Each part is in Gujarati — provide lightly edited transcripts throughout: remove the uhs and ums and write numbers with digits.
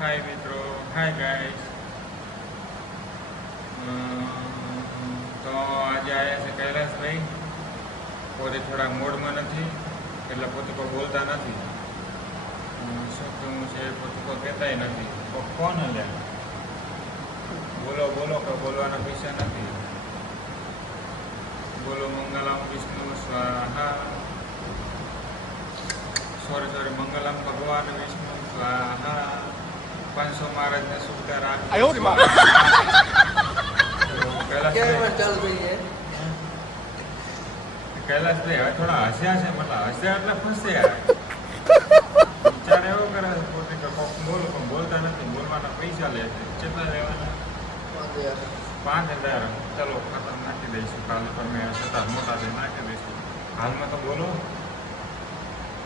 હાય મિત્રો, હાય ગાઈસ. તો આજે આવ્યા છે કૈલાસભાઈ. પોતે થોડા મૂડમાં નથી એટલે પોતે કોઈ બોલતા નથી. શું કેવું છે પોતે કોઈ કહેતાય નથી. તો કોણ લે બોલો બોલો કે બોલવાના પૈસા નથી. બોલો મંગલમ વિષ્ણુ સ્વાહા. સોરી મંગલમ ભગવાન વિષ્ણુ સ્વાહા. 500 મહારાજને સુવિધા રાખી. કૈલાસભાઈ હવે થોડા હસ્યા છે, મતલબ હસ્યા એટલે ફસ્યા. વિચાર એવો કરે છે પોતે કે કોક બોલો પણ બોલતા નથી. બોલવાના પૈસા લે છે. કેટલા લેવાના? 5000. ચલો ખાતર નાખી દઈશું. કાલે પર મેં છતાં મોટા દે નાખી દઈશું. હાલમાં તો બોલો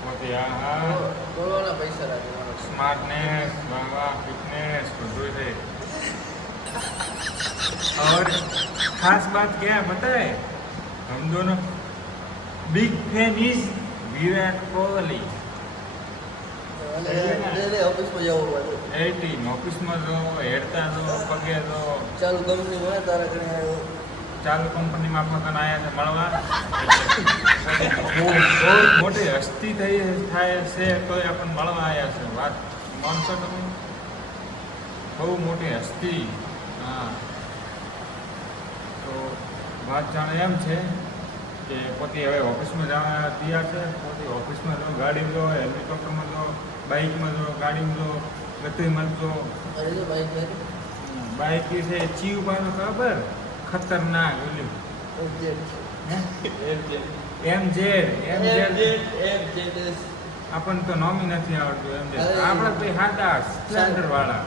પોતે બોલવાના પૈસા રાખે. स्मार्टनेस, वाह फिटनेस બધું છે. और खास बात क्या है पता है? हम दोनों big fan is Virat Kohli. ઓફિસમાં જવું પડે. 18 ઓફિસમાં જો હેડતા જો પગે જો ચાલુ કંપનીમાં તારા ઘરે આવ્યો. ચાલુ કંપનીમાં આપણે આવ્યા છે મળવા. બહુ મોટી હસ્તી થાય છે તો આપણને મળવા આવ્યા છે. વાત માનશો તમે? બહુ મોટી હસ્તી. હા, તો વાત જાણે એમ છે કે પોતે હવે ઓફિસમાં જવા તૈયાર છે. પોતે ઓફિસમાં જો, ગાડીમાં જો, હેલિકોપ્ટરમાં જો, બાઇકમાં જો, ગાડીમાં જો, ગતિમાં જો. બાઇક છે ચીવ પાનો ખબર? ખતરનાક ઓલી MZ. આપણને તો નોમી નથી આવડતું. MZ આપણે ભાઈ હાડા સ્પ્લેન્ડર વાળા.